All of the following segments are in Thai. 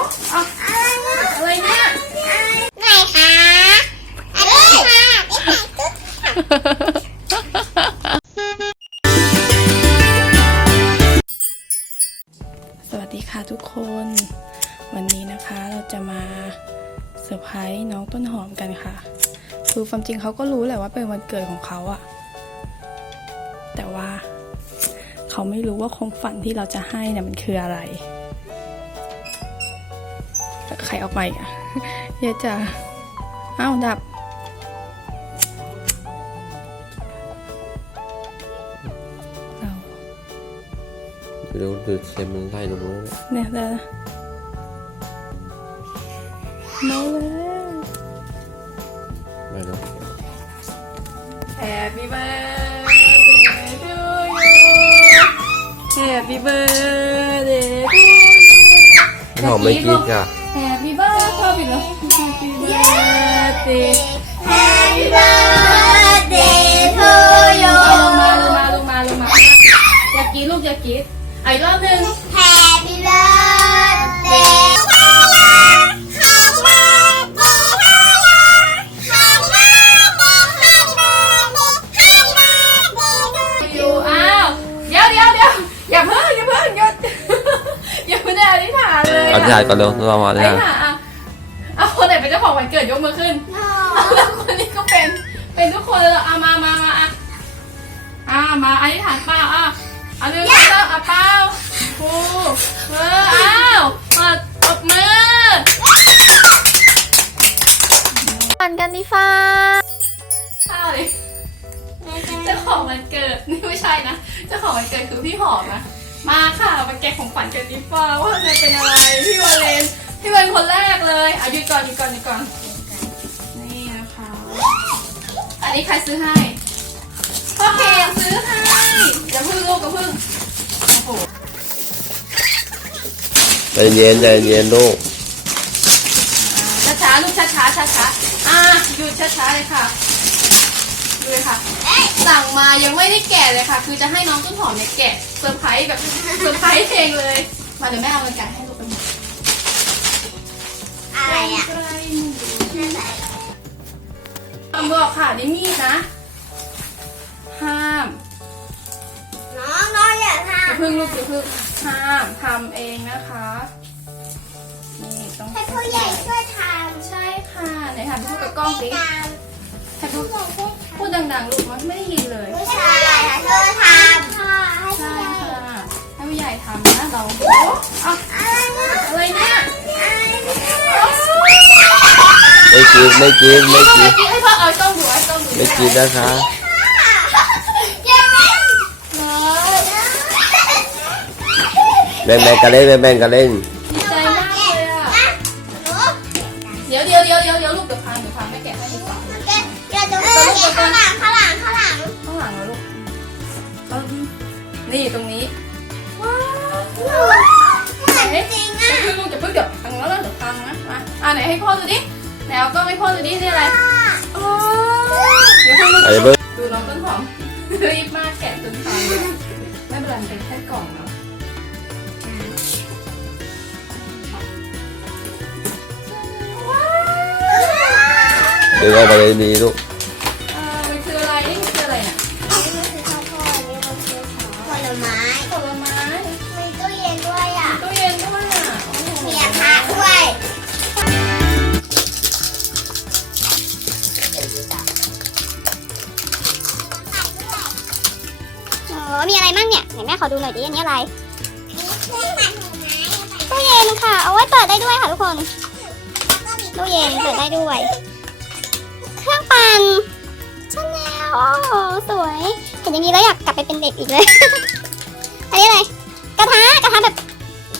เอาอะไรเนี่ยไหนคะอันนี้ค่ะนี่ค่ะสวัสดีค่ะทุกคน วันนี้นะคะเราจะมาเซอร์ไพรส์น้องต้นหอมกันค่ะ คือความจริงเขาก็รู้แหละว่าเป็นวันเกิดของเขาอะแต่ว่า เขาไม่รู้ว่าของฝันที่เราจะให้นี่ยมันคืออะไร ใครเอาไปอะเยอะจะอ้าวดับเราดูดูเซมมันไล่ตรงนู้นเนี่ยเดี๋ยวนะมาแล้วไปแล้ว Happy birthday to you Happy birthday to you หอมไม่กินจ้ะ ปิดแล้ว Happy birthday Happy birthday to you ลงมาลงมาลงมาลงมาอยากกินลูกอยากกินเอาอีกรอบหนึ่ง Happy birthday อยู่อ้าวเดี๋ยวเดี๋ยวเดี๋ยวอย่าเพิ่งอย่าเพิ่งหยุด อย่าเพิ่งได้อธิษฐานเลยเอาถ่ายก่อนเร็วเรามาอธิยษฐาน อะ วันเกิดยกมือขึ้นแล้วคนนี้ก็เป็น เป็นทุกคนเลยเหรอเอามามามาอะอ่ามาอธิษฐานเปล่าอะเอาหนึ่งสองสามอะเปล่าครูเอออ้าวเปิดปรบมือปั่นกันดิฟ้าข้าวเลยเจ้าของวันเกิดนี่ไม่ใช่นะเจ้าของวันเกิดคือพี่หอมนะมาค่ะมาแกะของขวัญกันดิฟ้าว่าจะเป็นอะไรพี่วาเลน พี่เป็นคนแรกเลยอะหยุดก่อนหยุดก่อนหยุดก่อน นี่นะคะ อันนี้ใครซื้อให้พ่อเคนซื้อให้อย่าพึ่งลูกอย่าพึ่งโอ้โหใจเย็นใจเย็นลูกช้าๆลูกช้าๆช้าๆอะหยุดช้าๆเลยค่ะดูเลยค่ะ สั่งมายังไม่ได้แกะเลยค่ะ คือจะให้น้องต้นหอมเนี่ยแกะเซอร์ไพรส์แบบเซอร์ไพรส์เองเลย มาเดี๋ยวแม่เอามันแกะให้ลูกเป็น อะไรอะใกล้มือคำบอกค่ะนี่มีดนะ ห้าม น้องน้องอย่าทอย่าเพึ่งลูกอย่าเพึ่งห้ามทำเองนะคะ นี่ต้องำให้ผู้ใหญ่ช่วยทใช่ค่ะไหนถามำพูดกับกล้องสิตามให้พูดผู้ใหญ่ช่วยทพูดดังๆลูกมันไม่ได้ยินเลยำผู้ชายช่วย ไม่กินไม่กินไม่กินกินให้พ่อเอาต้องดูให้ต้องดูไม่กินนะคะแบ่งแบ่งกันเล่นแบ่งแบ่งกันเล่นดีใจมากเลยอะเดี๋ยวเดี๋ยวเดี๋ยวเดี๋ยวเดี๋ยวลูกเดี๋ยวพังเดี๋ยวพังแม่แกะให้ดีกว่าข้างหลังข้างหลังข้างหลังข้างหลังนะลูกเอานี่ตรงนี้เหมือนจริงจะอะพึ่งลูกจะพึ่งเดี๋ยวพังแล้วเดี๋ยวพังนะมาอ่าไหนให้พ่อดูดิ ไหนเอากล้องให้พ่อดูดินี่อะไรอ๋อเดี๋ยวให้ลูกไอ้เบิ้งดูน้องต้นหอมรีบมากแกะจนพังเลยไม่เป็นไรมันเป็นแค่กล่องเนาะดึงออกมาเลยมีลูก อ้มีอะไรมั่งเนี่ยไหนแม่ขอดูหน่อยดิอันนี้อะไรตู้เย็นค่ะ เอาไว้เปิดได้ด้วยค่ะทุกคนตู้เย็นเปิดได้ด้วย เครื่องปั่นชาแนลโอ้โหสวย เห็นอย่างนี้แล้วอยากกลับไปเป็นเด็กอีกเลย อันนี้อะไร กระทะ กระทะแบบ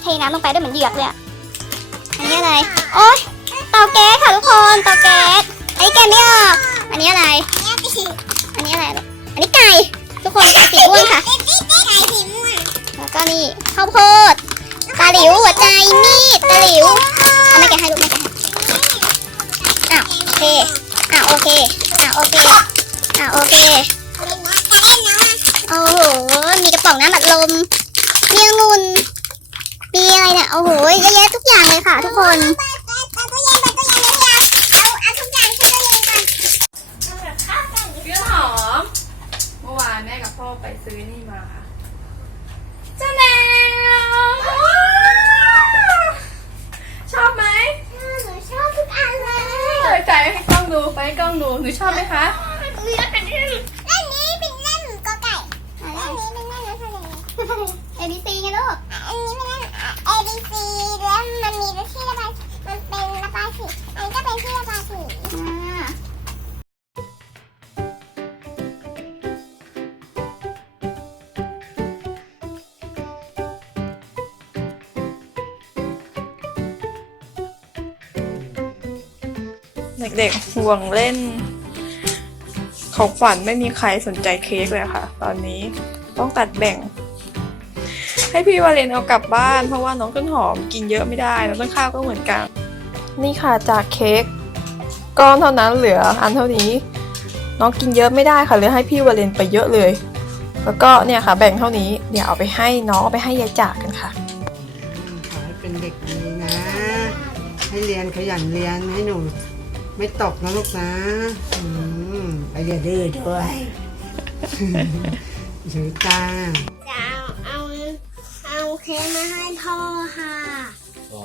เทน้ำลงไปด้วยเหมือนเหยือกเลยอะอันนี้อะไร โอ๊ย เตาแก๊สค่ะทุกคน เตาแก๊ส อันนี้แกะไม่ออก อันนี้อะไร อันนี้อะไรลูกอันนี้ไก่ ทุกคนไก่สีม่วงค่ะ แล้วก็นี่ข้าวโพดตาหลิวหัวใจมีดตาหลิวเอาไม่แกะให้ลูกไม่แกะให้อ้าวโอเคอ้าวโอเคอ้าวโอเคอ้าวโอเคโอ้โหมีกระป๋องน้ำอัดลมมีองุ่นมีอะไรเนี่ยโอ้โหเยอะแยะทุกอย่างเลยค่ะ ทุกคเอาตู้เย็นไปตู้เย็นเลยอะเอาเอาทุกอย่างที่ตู้เย็นก่อนเอาแบบข้าวกัน พี่หอม เมื่อวานแม่กับพ่อไปซื้อนี่มาเจ้าแนวชอบไหม หนูชอบทุกอันเลย เปิด ใจให้กล้องดูไปให้กล้องดูหนูชอบไหมคะเล่นนี้เป็นเล่นกอไก่เล่นนี้เป็นเล่นรถทะเล A B C ไงลูกอันนี้เป็นเล่น A B C แล้วมันมีที่ระบายมันเป็นระบายสีอันนี้ก็เป็นที่ เด็กๆห่วงเล่น ของขวัญไม่มีใครสนใจเค้กเลยค่ะ ตอนนี้ต้องตัดแบ่ง ให้พี่วาเลนเอากลับบ้าน เพราะว่าน้องต้นหอมกินเยอะไม่ได้น้องต้นข้าวก็เหมือนกัน นี่ค่ะจากเค้กก้อนเท่านั้นเหลืออันเท่านี้ น้องกินเยอะไม่ได้ค่ะเลยให้พี่วาเลนไปเยอะเลย แล้วก็เนี่ยค่ะแบ่งเท่านี้เดี๋ยวเอาไปให้น้องเอาไปให้ยายจากกันค่ะขอให้เป็นเด็กดีนะ ให้เรียนขยันเรียนให้หนู ไม่ตกนะลูกนะอืมไปเรียนดื้อด้วยสวยจ้าจะเอาเอาเอาเค้กมาให้พ่อค่ะอ๋อ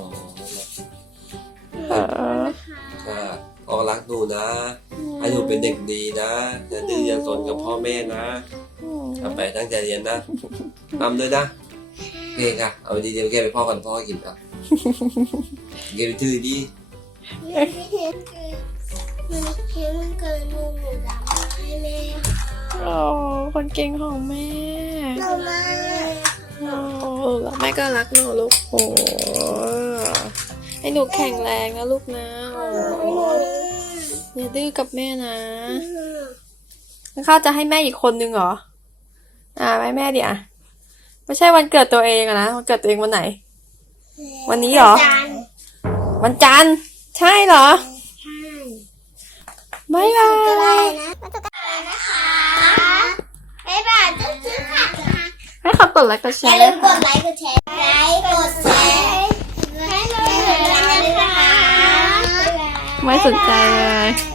ค่ะพ่อรักหนูนะให้หนูเป็นเด็กดีนะอย่าดื้ออย่าสนกับพ่อแม่นะกลับไปตั้งใจเรียนนะทำด้วยนะโอเคค่ะ เอาดีเดียวแกไปพ่อกันพ่อกินอะแกไปดื้อดี พี่เค้กคือมันเค้กมันเกินหนูหนูจะเอามาให้แม่ค่ะโอ้คนเก่งของแม่หนูมาโอ้แล้วแม่ก็รักหนูลูกโอ้ให้หนูแข็งแรงนะลูกนะโอ้อย่าดื้อกับแม่นะแล้วข้าวจะให้แม่อีกคนนึงเหรอ อ่าให้แม่ดิอะไม่ใช่วันเกิดตัวเองอะนะวันเกิดตัวเองวันไหน วันนี้เหรอจานวันจันทร์ ใช่เหรอ ใช่บ๊ายบาก็ได้ยนะมาตุกันนะคะบ๊ายบายจุ๊บจุ๊บค่ะให้เขากดไลค์กดแชอย่าร์ลืมกดไลค์กดแชร์ไลค์กดแชร์ให้หนูด้วยนะคะ ไม่สนใจเลยไ